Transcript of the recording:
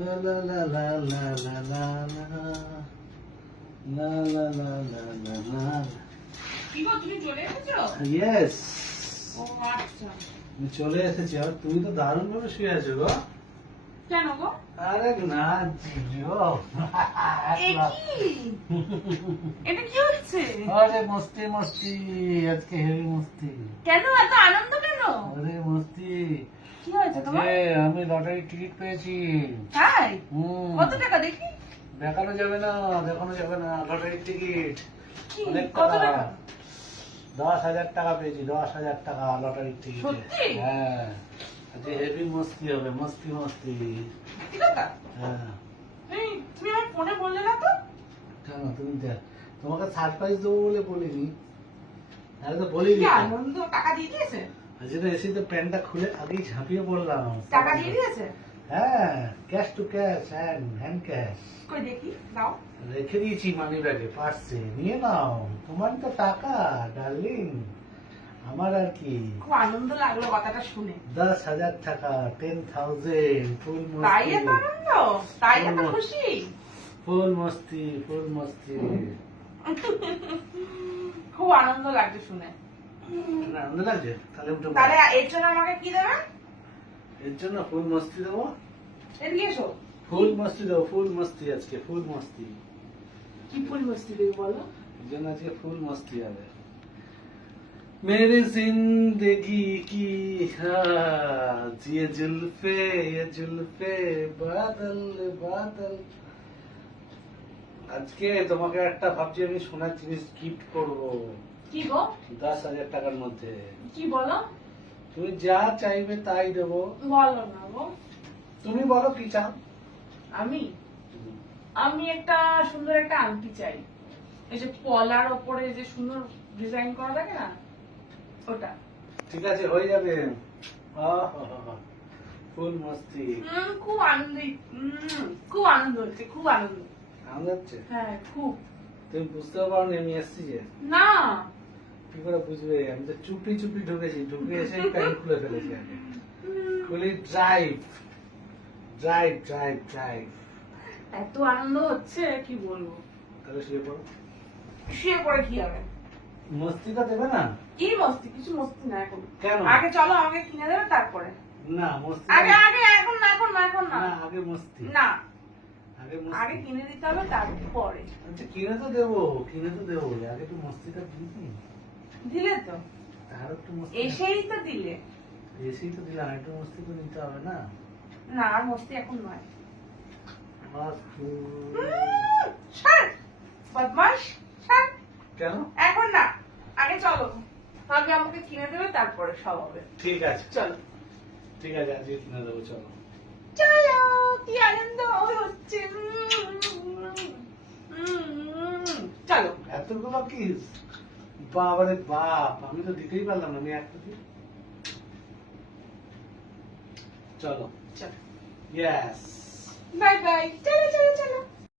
লা লা লা লা লা লা লা লা লা লা লা লা লা। কি গো, তুমি চলে এসেছো? ইয়েস, ও আচ্ছা। আমি চলে এসেছি। আর তুমি তো দারুণ ভাবে শুয়ে আছো গো। কেন গো? আরে না জিজো, এ কি? এটা কি হচ্ছে? আরে মস্তি মস্তি, আজকে হেভি মস্তি। কেন এত আনন্দ কেন? আরে মস্তি, কি হয়েছে তোমার? আজকে আমি লটারি টিকিট পেয়েছি। তাই? হুম। কত টাকা দেখি? দেখানো যাবে না, দেখানো যাবে না। লটারি টিকিট কি? অনেক কত টাকা। টাকা? 10,000 টাকা পেয়েছি, 10,000 টাকা লটারি টিকিট। সত্যি? হ্যাঁ, আজকে হেভি মস্তি হবে, মস্তি মস্তি। কি টাকা? হ্যাঁ। এই, তুমি আমার ফোনে বললে না তো? কেন তুমি তোমাকে সারপ্রাইজ দেবো বলে বলিনি। আরে তো বলিনি কি তো। আনন্দ, টাকা দিয়ে দিয়েছে? আজকে তো এসে তো প্যান্টটা খুলে আগেই ঝাঁপিয়ে পড়লাম। টাকা দিয়ে দিয়েছে? হ্যাঁ, cash to cash, hand cash. কই দেখি, দাও। রেখে দিয়েছি মানি ব্যাগে, পার্সে। নিয়ে নাও, তোমার তো টাকা ডার্লিং, আমার আর কি। খুব আনন্দ লাগলো কথাটা শুনে। 10,000 টাকা, 10,000 ফুল তাই মস্তি, এত আনন্দ? তাই এত খুশি? ফুল মস্তি, ফুল মস্তি। খুব আনন্দ লাগছে শুনে। আনন্দ লাগছে? তাহলে উঠে পড়ো। তাহলে এর জন্য আমাকে কি দেবে? এর জন্য ফুল মস্তি দেবো। এদিকে এসো। ফুল মস্তি দেবো, ফুল মস্তি আজকে, ফুল মস্তি। কি ফুল মস্তি দেবে বলো? এর জন্য আজকে ফুল মস্তি হবে। मेरी जिंदगी की आज ये जुल्फे बादल बादल। আজকে তোমাকে একটা ভাবছি আমি সোনার জিনিস গিফট করব। কি গো? 10,000 টাকার মধ্যে। কি বলো? তুমি যা চাইবে তাই দেবো। বলো না গো। তুমি বলো কি চাও। আমি আমি একটা সুন্দর একটা আংটি চাই। এই যে পলার ওপরে যে সুন্দর ডিজাইন করা থাকে না, ওটা। ঠিক আছে, হয়ে যাবে। আহা, ফুল মস্তি। খুব আনন্দ, খুব আনন্দ হচ্ছে, খুব আনন্দ। আনন্দ হচ্ছে? হ্যাঁ, খুব। তুমি বুঝতেও পারোনি আমি এসছি যে। না, কি করে বুঝবে? আমি তো চুপি চুপি ঢুকেছি, ঢুকে এসে প্যান্ট খুলে ফেলেছি আগে। খুলি ড্রাইভ ড্রাইভ ড্রাইভ ড্রাইভ। এত আনন্দ হচ্ছে কি বলবো। তাহলে শুয়ে পড়ো। শুয়ে পড়ে কি হবে? মস্তিটা দেবে না? কি মস্তি? কিছু মস্তি না এখন। কেন? আগে চলো, আমাকে কিনে দেবে তারপরে। না মস্তি আগে আগে, এখন না, এখন না, এখন না। না, আগে মস্তি। না, আগে আগে মস্তি। কিনে দিতে হবে তারপরে। আচ্ছা কিনে তো দেবো, কিনে তো দেবো, আগে একটু মস্তিটা দিই। দিলে তো? আর একটু মস্তি। এসেই তো দিলে। এসেই তো দিলাম, একটু মস্তি তো নিতে হবে না? না, আর মস্তি এখন নয়। মস্তি। ছাড়, বদমাস, ছাড়। কেন? এখন না, আগে চলো। আগে আমাকে কিনে দেবে তারপরে সব হবে। ঠিক আছে, চলো ঠিক আছে, আজকে কিনে দেবো, চলো। চলো, কি আনন্দ হচ্ছে। চলো। এতগুলো কিস, বাবারে বাপ, আমি তো দিতেই পারলাম না, আমি একটা দিই। চলো। চলো, ইয়েস। Bye bye. চলো চলো চলো।